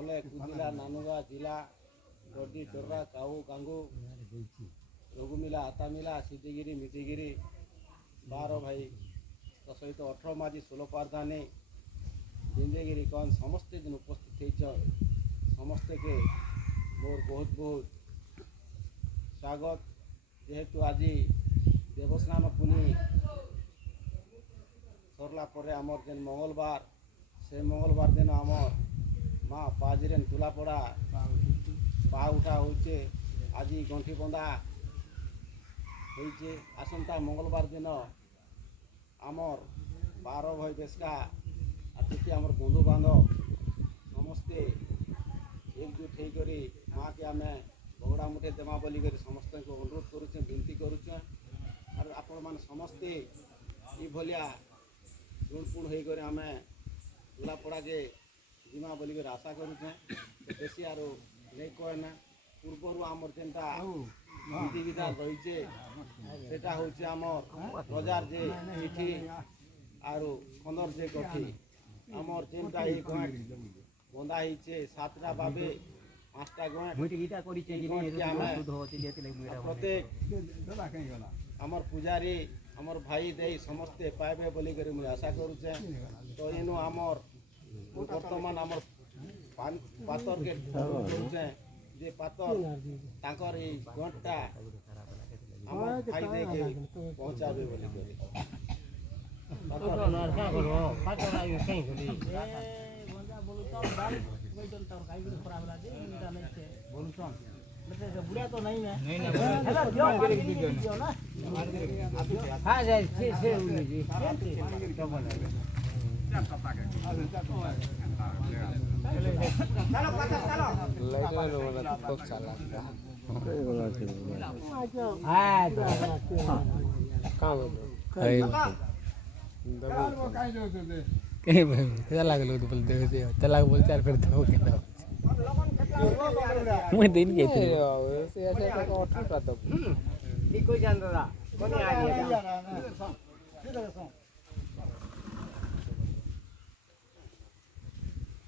बोले कुजिला नानुगा जिला गड्डी चोर्रा काऊ गांगू रघुमिला आतामिला सिद्धिगिरी मिटिगिरी 12 भाई तो सहित 18 माझी 16 पारदानी जिंदगिरी कौन समस्ते दिन उपस्थित हो समस्ते के मोर बहुत बहुत स्वागत जेहेतु आज देवस्नान पुनी सरला परे आमर जेन मंगलवार से मंगलवार दिन आमर माँ पाजीरेन तुलापड़ा पा उठा होचे आज गंठी बंधा होइचे आसंता मंगलवार दिन आमर 12 भाई बेसका आती आमर बंधु बांधव समस्ते एकजुट होकर माँ के आम बगड़ा मुठे देमा बोली समस्त को अनुरोध करुचे विनती करुचे और आपण मान समस्ते ये ऋणपूर्ण होकर आम तुलापड़ा के जिमा बोली आशा करुचे बेसी आरो नहीं कहना पूर्वर आमर जेनटा विधि विधान रही सेटा होचे आमर बजार जे चिठी आरो खंदर जे गठी आमर जेनटा ये गंठ बंधा होइचे 7टा बाबे 5टा गंठ प्रत्येक आमर पुजारी आमर भाई दे समस्ते पाइबे बोली कर मुझे आशा करुचे तो इनु आमर वर्तमान आमर पातर के करुचे जे पातर तांकर ए गंठटा आमर भाई दे के पहुंचाबे बोली कर पातर नरका करो पातर आयु कहीं गली बंदा बोलू तो दाल बैठन तो काई भी खराब लागे इंटा नहीं छे बोलू तो मतलब बुढ़ा तो नहीं है नहीं हेलो जो वीडियो ना हां जाय से उनी जी तो बोले चलो चलो वाला तो चला हां काम है कहीं चला गेलो तो बोलते चला बोल चार फिर तो केना मैं दिन के थे से ऐसे तो ऑर्डर कर दो ई कोई जान रहा कोनी आ गया